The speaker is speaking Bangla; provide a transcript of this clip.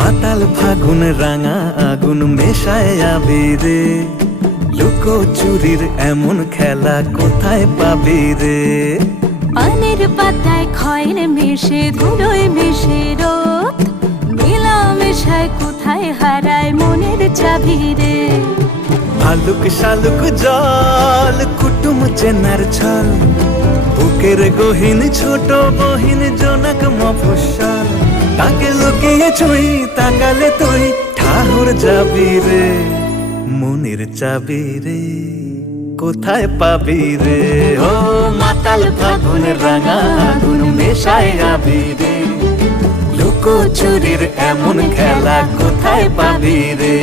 মাতাল ফাগুন রাঙা আগুন মেশায় আবিরে, লুকো চুরির এমন খেলা কোথায় পাবি রে? পানের পাতায় খয়ের মিশে ধুলোয় মিশে রোদ, মেলা মেশায় কোথায় হারায় মনের চাবি রে? ভালুক শালুক জল কুটুম চেনার ছল, বুকের গহীন ছোট বহিন জনক মফস্বল, তাকে লুকিয়ে ছুঁই তাকালে তুই ঠাহর যাবি রে। মনের চাবি রে কোথায় পাবি রে? ও মাতাল ফাগুন রাঙা আগুন মেশায় আবিরে, লুকো চুরির এমন খেলা কোথায় পাবি রে?